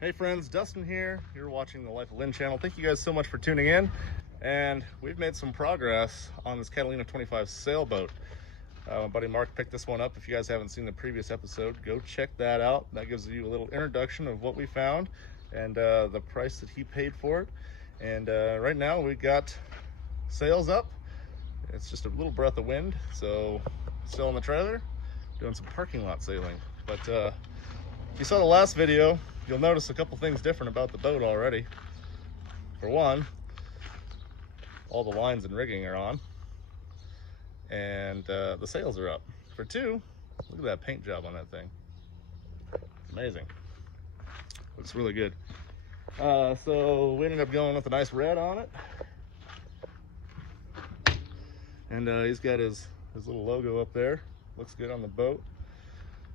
Hey friends, Dustin here. You're watching the Life of Lynn channel. Thank you guys so much for tuning in. And we've made some progress on this Catalina 25 sailboat. My buddy Mark picked this one up. If you guys haven't seen the previous episode, go check that out. That gives you a little introduction of what we found and the price that he paid for it. And right now we got sails up. It's just a little breath of wind, so still in the trailer, doing some parking lot sailing. But if you saw the last video, you'll notice a couple things different about the boat already. For one, all the lines and rigging are on, and the sails are up. For two, look at that paint job on that thing. It's amazing. Looks really good. So we ended up going with a nice red on it. And he's got his little logo up there. Looks good on the boat.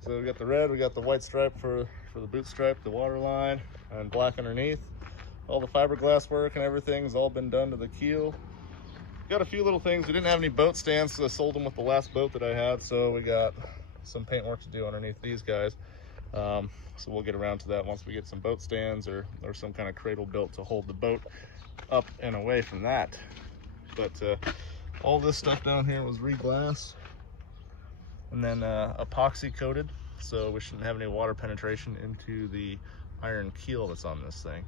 So we got the red, we got the white stripe for the boot stripe, the water line, and black underneath. All the fiberglass work and everything's all been done to the keel. Got a few little things. We didn't have any boat stands, so I sold them with the last boat that I had. So we got some paint work to do underneath these guys. So we'll get around to that once we get some boat stands or some kind of cradle built to hold the boat up and away from that. But all this stuff down here was re-glass and then epoxy coated, so we shouldn't have any water penetration into the iron keel that's on this thing.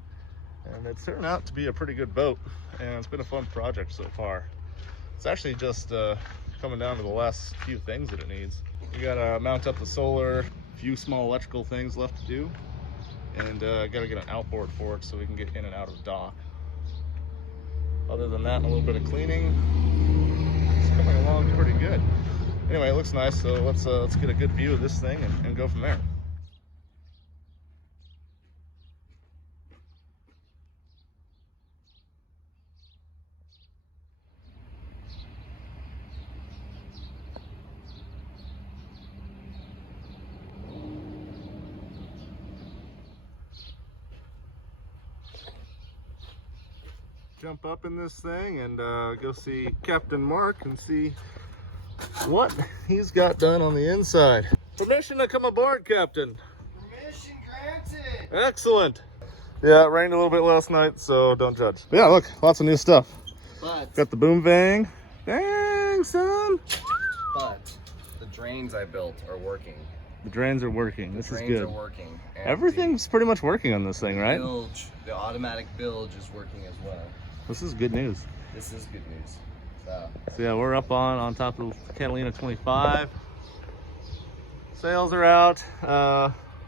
And it turned out to be a pretty good boat, and it's been a fun project so far. It's actually just coming down to the last few things that it needs. We gotta mount up the solar, a few small electrical things left to do, and gotta get an outboard for it so we can get in and out of dock. Other than that, a little bit of cleaning. It's coming along pretty good. Anyway, it looks nice, so let's get a good view of this thing and go from there. Jump up in this thing and go see Captain Mark and see what he's got done on the inside. Permission to come aboard, Captain. Permission granted. Excellent. Yeah, it rained a little bit last night, so don't judge. But yeah, look, lots of new stuff. But Got the boom vang. Dang, son. But the drains I built are working. The drains are working. This is Drains good. are working. And Everything's pretty much working on this thing, right? the automatic bilge is working as well. This is good news. This is good news. So yeah, we're up on top of Catalina 25. Sails are out.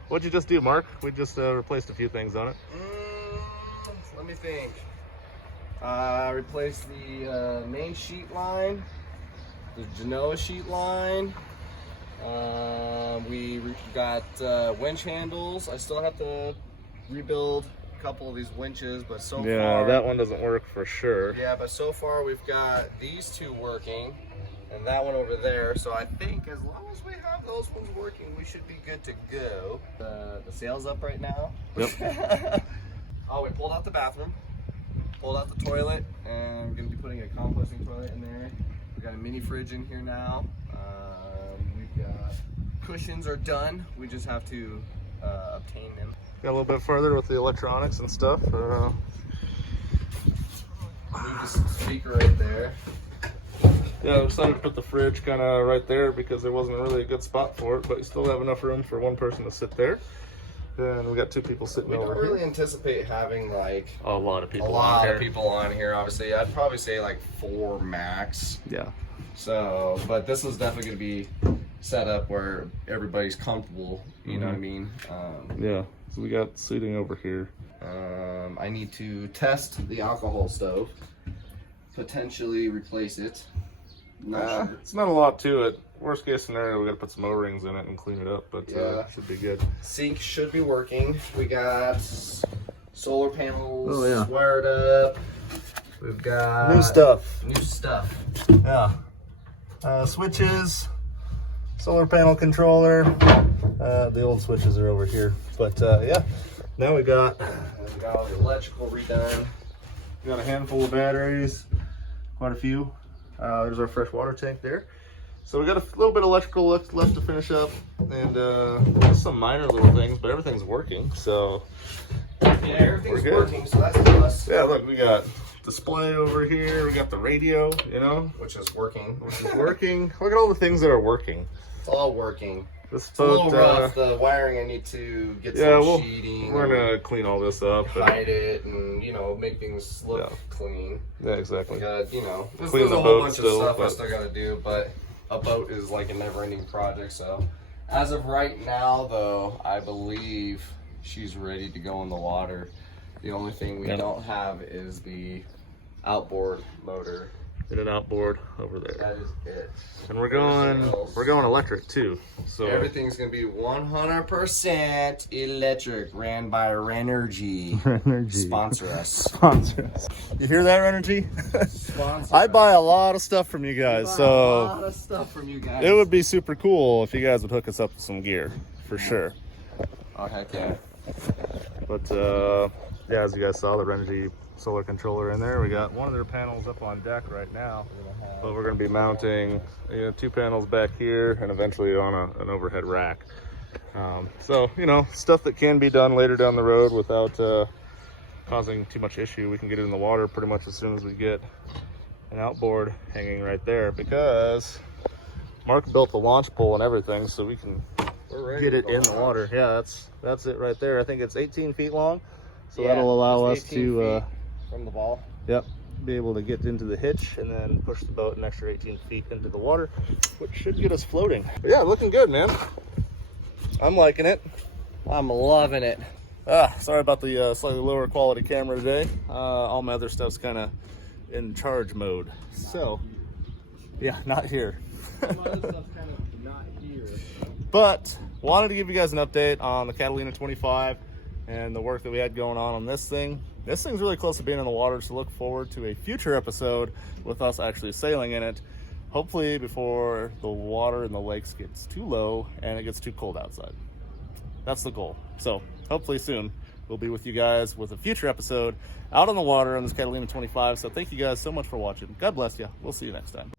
What'd you just do, Mark? We just replaced a few things on it. Let me think. Replaced the main sheet line, the Genoa sheet line. We got winch handles. I still have to rebuild a couple of these winches, but so far... Yeah, that one doesn't work for sure. Yeah, but so far we've got these two working and that one over there. So I think as long as we have those ones working, we should be good to go. The sail's up right now. Yep. Oh, we pulled out the bathroom, pulled out the toilet, and we're gonna be putting a composting toilet in there. We got a mini fridge in here now. We've got cushions are done. We just have to obtain them. Got a little bit further with the electronics and stuff. Move the speaker right there. Yeah, I decided to put the fridge kind of right there because there wasn't really a good spot for it, but you still have enough room for one person to sit there. And we got two people sitting over here. We don't really anticipate having like a lot of people. People on here. Obviously, I'd probably say like 4 max. Yeah. So, but this is definitely going to be set up where everybody's comfortable. You know what I mean? Yeah. So we got seating over here. I need to test the alcohol stove. Potentially replace it. It's not a lot to it. Worst case scenario, we got to put some O-rings in it and clean it up, but should be good. Sink should be working. We got solar panels wired up. We've got new stuff. New stuff. Yeah. Switches, solar panel controller. The old switches are over here, but yeah. Now we got all the electrical redone. We got a handful of batteries, quite a few. There's our fresh water tank there. So we got a little bit of electrical left to finish up, and just some minor little things, but everything's working. So yeah, everything's working. So that's a plus. Yeah, look, we got display over here. We got the radio, you know, which is working. Look at all the things that are working. It's all working. This it's a little rough. The wiring, I need to get some sheeting. We're gonna clean all this up, hide it, and you know, make things look clean. Yeah, exactly. We got, you know, there's Clean a the whole boat bunch still, of stuff I still gotta do, but a boat is like a never-ending project. So, as of right now, though, I believe she's ready to go in the water. The only thing we don't have is the outboard motor. And an outboard over there. That is it. And we're going electric too. So everything's gonna be 100% electric, ran by Renergy. Renergy. Sponsor us. Sponsor us. You hear that, Renergy? Sponsor I buy a lot of stuff from you guys, so a lot of stuff from you guys. It would be super cool if you guys would hook us up with some gear, for sure. Oh heck yeah. But yeah, as you guys saw, the Renergy solar controller in there. We got one of their panels up on deck right now, but we're going to be mounting 2 panels back here and eventually on an overhead rack. So, you know, stuff that can be done later down the road without causing too much issue. We can get it in the water pretty much as soon as we get an outboard hanging right there, because Mark built the launch pole and everything so we can get it in the water. Yeah, that's it right there. I think it's 18 feet long, so that'll allow us to from the ball. Yep, be able to get into the hitch and then push the boat an extra 18 feet into the water, which should get us floating. But yeah, looking good, man. I'm liking it. I'm loving it. Sorry about the slightly lower quality camera today. All my other stuff's kind of in charge mode. So, yeah, not here. My other stuff's kind of not here. But wanted to give you guys an update on the Catalina 25 and the work that we had going on this thing. This thing's really close to being in the water, so look forward to a future episode with us actually sailing in it. Hopefully before the water in the lakes gets too low and it gets too cold outside. That's the goal. So hopefully soon we'll be with you guys with a future episode out on the water on this Catalina 25. So thank you guys so much for watching. God bless you. We'll see you next time.